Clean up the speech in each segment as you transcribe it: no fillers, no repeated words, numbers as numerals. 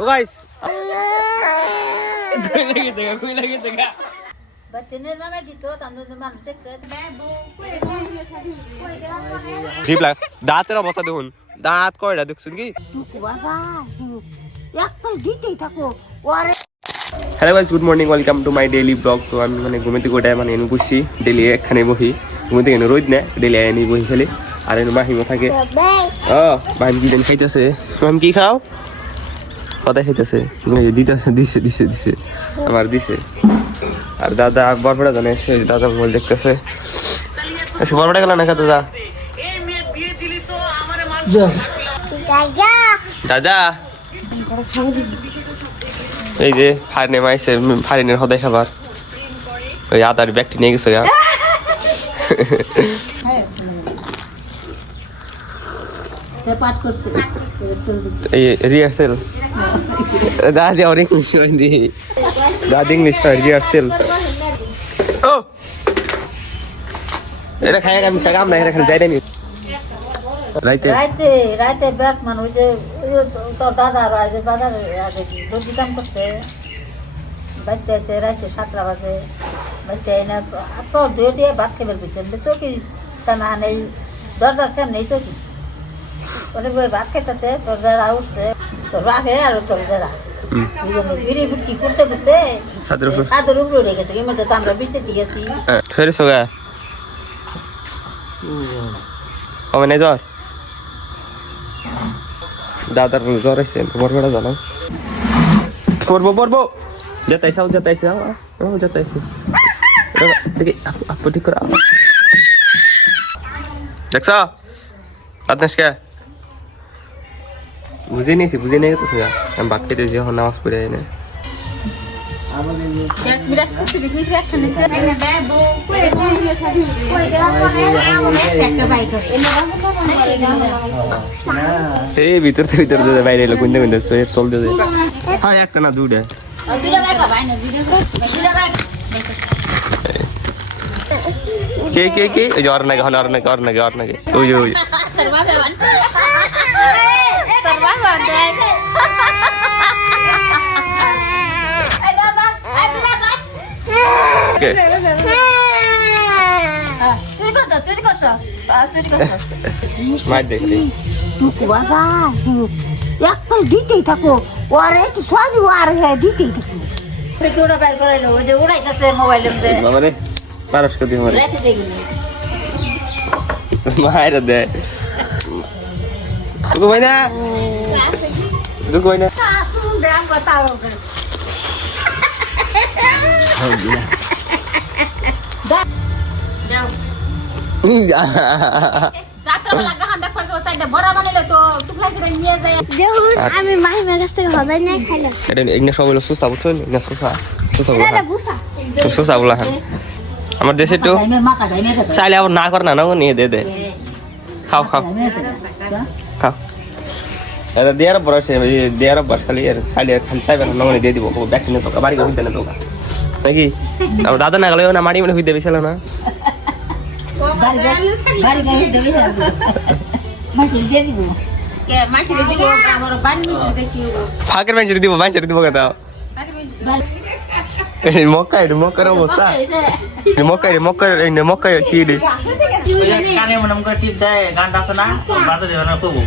तो गाइस कोई लगी देगा জিপ লাগ দাঁতের অবস্থা দেখুন দাঁত কয়টা দেখছেন কি hello guys good morning welcome to my daily blog. তো আমি মানে ঘুমেতে গোটায় মানে এনে বসছি ডেইলি একখানে বহি ঘুমেতে এনে রোদ না ডেইলি এনে বহি ফেলে আর এনে মাহিমও থাকে। মাহিম কি দেন খাইতেছে মাহিম কি খাও কথা খাইতেছে দিছে দিছে দিছে আমার দিছে আর দাদা বরপড়া জানে দাদা মোবাইল দেখতেছে বরপড়া গেল না দাদা দাদা এই যে ফারিনে মাইছে ফারিনের হদাই খাবার ওই আদার ব্যাগটি নিয়ে গেছে এই রিহার্সেল দাদি আর ইংলিশ হিন্দি দাদি ইংলিশ রিহার্সেল ও এটা খাই আমি কাম না এটা খালি যাই না রাইতে রাইতে রাইতে ব্যাগ মানে ওই যে তোর দাদা আর যে বাজারে দর্জি কাম করতে বাচ্চা আছে রাইতে 7টা বাজে বাচ্চা এনে তোর দুইটি ভাত খেয়ে বেরবেছেন চৌকি সানা নেই দরজা সেম নেই চৌকি ওরে বই ভাত খেতেছে তোর যারা উঠছে তোর রাখে আর তোর যারা বিড়ি বুটকি করতে করতে সাদের উপরে উঠে গেছে এর মধ্যে তো আমরা বিচতে গেছি ফেরে সোগা কমে নাই জ্বর দাদার জ্বর আছে বরবেড়া জানো পড়বো যেতাইছাও যেতাইছে দেখি আপু ঠিক করে দেখছ আদনাস কে বুঝে নিয়েছি তো সেটা আমি ভাত খেতে যখন নামাজ পড়ে এনে এই ভিতর বাইরে এলো কুন্দে চল দিয়ে হ্যাঁ একটা না দুটা কে কে কে ওই যে আর নাকি ওই ওই দিতেই থাকো ওর একটু সবই ওর হ্যাঁ দিতেই থাকো ওরা বের করে ওই যে উড়াইতেছে মোবাইল মানে পারস কদি মারে মাইরা দে রুকো ভাই না আসুন দাম बताओ যাও আমি মাহিমের কাছ থেকে হদাই নাই খাইলাম এটা ইগনা সব হলো সুসা বুঝছেন ইগনা সুসা বলা আমার দেশে তো চাইলে আবার না করে না নিয়ে দে খাও এটা দেয়ার বসে দেয়ার বস খালি চাইলে খালি চাইবে না দিয়ে দিব ব্যাগ কিনে তোকা বাড়ি হইতে না তোকা নাকি আমার দাদা না গেল না মাড়ি মানে হইতে বেছিল না ফাঁকের মানুষের দিব কথা মক্কার অবস্থা মক্কা কি রে কানে মনে করে টিপ দেয় গানটা আছে না বাজে দেবে না কবু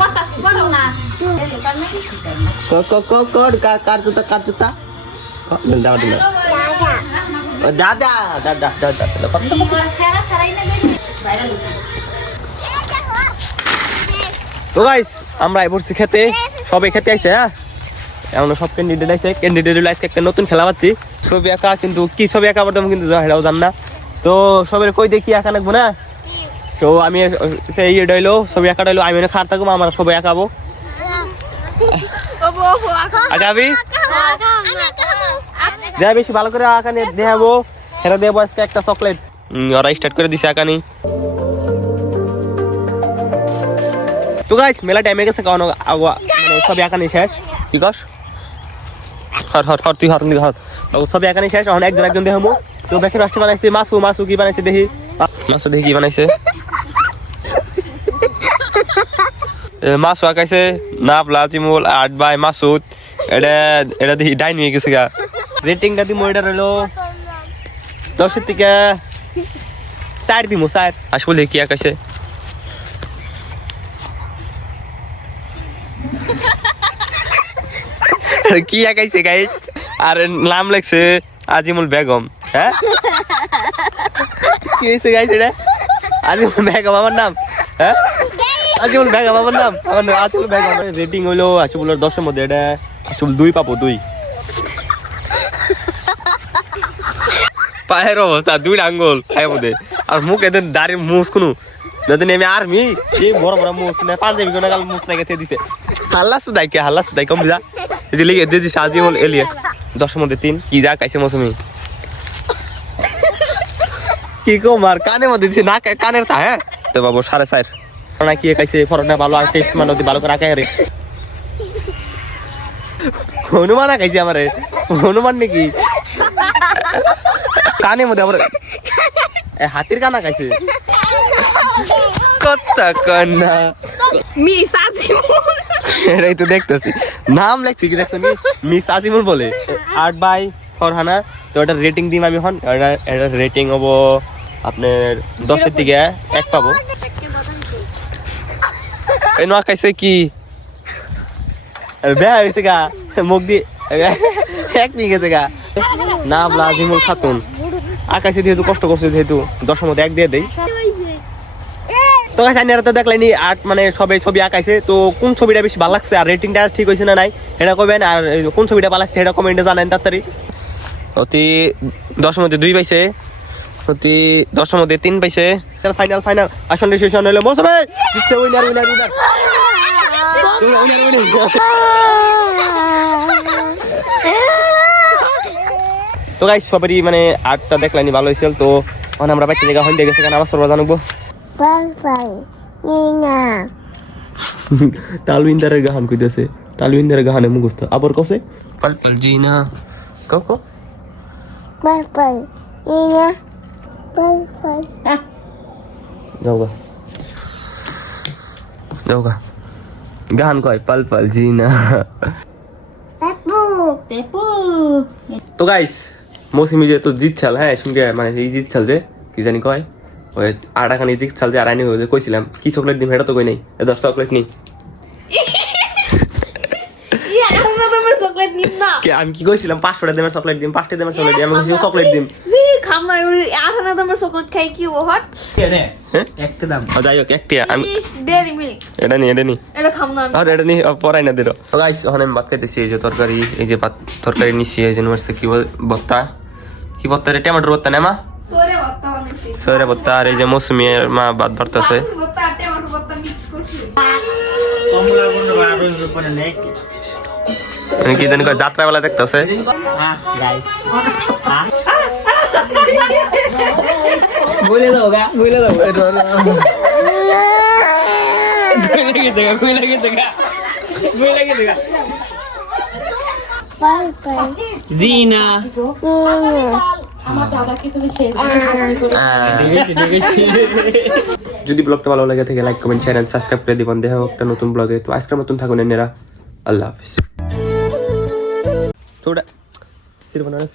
কার দাদা তো গাইস আমরা পড়ছি খেতে সবাই খেতে আইছে হ্যাঁ এমন সব ক্যান্ডিডেট আজকে একটা নতুন খেলা পাচ্ছি ছবি আঁকা কিন্তু কি ছবি আঁকা পারতাম কিন্তু সেটাও জান না তো সবাই কই দেখি আঁকা লাগবো না তো আমি সেই ডইলো ছবি আঁকা ডইলো আমি খাট থাকবো আমরা সবাই আঁকাবো আঁকাবি যা বেশি ভালো করে আঁকা নিয়ে দেখাবো সেটা দেবো আজকে একটা চকলেট ওরা স্টার্ট করে দিছে আঁকানি তো গাইস মেলা টাইমে গেছে কারণ মানে সব আঁকানি শেষ কি কস হর তুই হর তুই হর সব এখানে শেষ এখন একজন একজন দেখাবো তো দেখে নষ্ট বানাইছে মাসু কি বানাইছে দেখি মাসু দেখি কি বানাইছে মাসু আঁকাইছে নাবলা চিমুল 8 বাই মাসুদ এটা দেখি ডাইন হয়ে গেছে গা রেটিংটা দিমো এটা রইলো 10 থেকে 4 দিমো 4 আসলে কি আঁকাইছে কি আঁকাইছে গাইস আর নাম লেখছে আজিমুল বেগম হ্যাঁ কি হয়েছে গাইস এটা আজিমুল বেগম আমার নাম হ্যাঁ আজিমুল বেগম আমার নাম আজিমুল বেগম রেটিং হইলো আসলে 10 এর মধ্যে এটা আসলে 2 পাবো 2 পায়ের অবস্থা 2 আঙ্গুল খায় মধ্যে আর মুখ এদের দাড়ি মুছ কোনো যদি নেমে আর্মি এই বড় বড় মুছ না পাঞ্জাবি কোন গাল মুছ লাগাতে দিতে হাল্লা সুদাই কম যা এই যে লিখে দিয়ে দিছে আজিমুল এলিয়া 10 এর মধ্যে 3 কি যা কাইছে মৌসুমি কি কমার কানের মধ্যে দিছে না কানের তা হ্যাঁ তো বাবু 4.5 না কি কাইছে ফরনা ভালো আছে মানে ভালো করে রাখে রে হনুমান কাইছে আমারে হনুমান নাকি কানের মধ্যে আমার হাতির কানা কাইছে কত কানা মিস আজিমুল এটাই তো দেখতেছি নাম লেখছি কি দেখছো মিস আজিমুল বলে 8 বাই ফরহানা তো এটা রেটিং দিম আমি হন এটা রেটিং হবো আপনার 10 এর দিকে 1 পাবো এই নোয়া কাইছে কি বেয়া হয়েছে গা মুখ দিয়ে 1 মিনিট গেছে গা নাম আজিমুল খাতুন আকাশে যেহেতু কষ্ট করছে যেহেতু 10 এর মধ্যে 1 দিয়ে দেই তো গাইস আইনারা তো দেখলেনি আর্ট মানে সবাই ছবি আঁকাইছে তো কোন ছবিটা বেশি ভালো লাগছে আর রেটিংটা ঠিক হইছে না নাই এটা কইবেন আর কোন ছবিটা ভালো লাগছে এটা কমেন্টে জানান তাড়াতাড়ি অতি 10 এর মধ্যে 2 পাইছে অতি 10 এর মধ্যে 3 পাইছে ফাইনাল আসল ডিসিশন হলো মৌসুমে জিতছে উইনার তো গাইস সবারই মানে আর্টটা দেখলেনি ভালো হইছিল তো এখন আমরা বাচ্চা জায়গা হইতে গেছে কারণ আবার সর্ব জানবো তালুইন্দারের গান কইতেছে তালুইন্দারের গানে মুখস্থ আবার কসে পালপাল জিনা কো যাওগা গান কয় পালপাল জিনা তো গাইস মৌসুমি যে তো জিতছাল হ্যাঁ শুনকে মানে এই জিতছাল যে কি জানি কয় ওই আটাখানি জিতছাল যে আড়াইনি হয়ে কইছিলাম কি চকলেট দিম এটা তো কই নাই 10 চকলেট নি আমি কি কইছিলাম 500 টাকা দামের চকলেট দিম 5 টাকা দামের চকলেট দিম আমি কইছি চকলেট দিম খাম না 8 দামের চকলেট খাই কি হট কেনে একটা দাম যাই হোক একটা আমি ডেয়ারি মিল্ক এটা নি এটা খাম না আর এটা নি পরাই না দিরো তো গাইস ওখানে আমি ভাত খাইতেছি এই যে তরকারি এই যে তরকারি নিছি এই যে ইউনিভার্সিটি কি ভর্তা রে টমেটোর ভর্তা না মা সরে ভর্তা আর এই যে মৌসুমি মা ভাত ভর্তাছে কি জানি যাত্রা বেলা দেখতেছে জিনা যদি ব্লগটা ভালো লাগে থাকে like comment share and subscribe করে দিবেন দেখা একটা নতুন ব্লগে তো আজকের মতন থাকুন এনারা আল্লাহ হাফেজ थोड़ा सिर बनाना